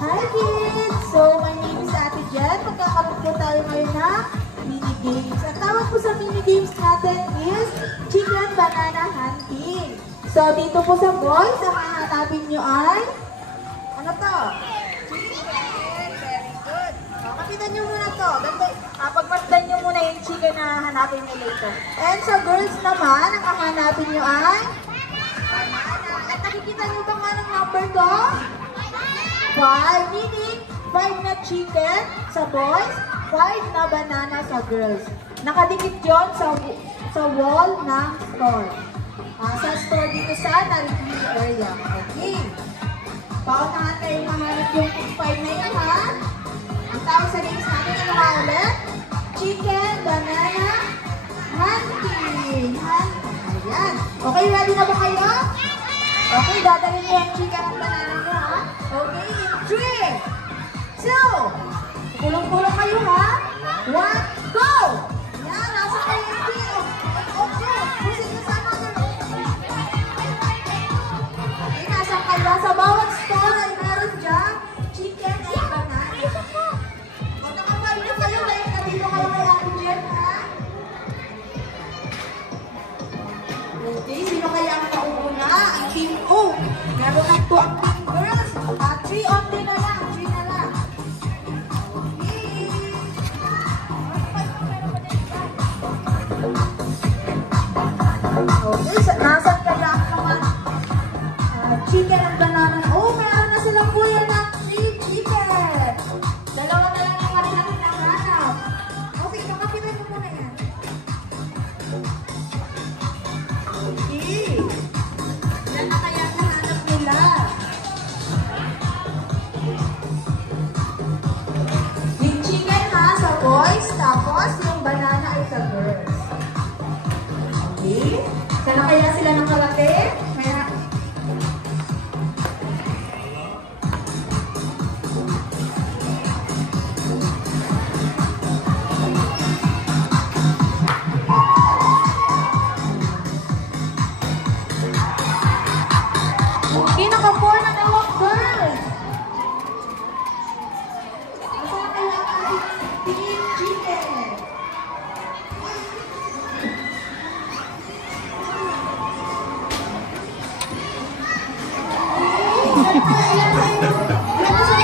Hi kids! So, my name is Ate Jen. Magkakaroon po tayo ngayon ng mini-games. Ang tawag po sa mini-games natin is Chicken Banana Hunting. So, dito po sa boys, ang hahanapin nyo ay... Ano to? Chicken. Very good. So, kapitan nyo muna to. Pagmasdan nyo muna yung chicken na hahanapin nyo later. And sa girls naman, ang hahanapin nyo ay... banana. At nakikita nyo ba nga ng number to? 5, meaning 5 na chicken sa boys, 5 na banana sa girls. Nakadikit yon sa wall ng store. Sa store dito sa Narikili area. Okay. Paunahan tayo mahanap yung 5 na yun, ha? Ang tawag sa games natin, ano nga ulit? Chicken, banana, hunting. Ayan. Okay, ready na ba kayo? Okay, dadalhin niyo yung chicken at banana niyo, ha? Okay, in 3, 2, pulong-pulong kayo, ha? 1, go! Yan, nasa kayo yung chicken. Okay, pusin niyo sa mother. Okay, nasa kayo. Sa bawat store ay meron dyan chicken and banana. O, nakapay na kayo dahil nandito kayo kay Ate Jen, ha? Okay, sino kaya ang nauuna? Ang team O. Meron lang po ang team girls. 3 only na lang. 3 na lang. Okay. Okay, nasan kaya ang mga chicken at banana? Oh, meron na silang kuya ng 3 chicken. Dalawa na lang yung kanilang hinahanap. Okay, makapitan mo muna yan. Okay. Yan na kaya nahanap nila. Yung chicken ha sa boys, tapos yung banana ay sa girls. Okay. Sana kaya sila nakalate? Kaya... Okay, naka-4 na dalawang girls. Nasaan kaya ang ating team chicken? Yan na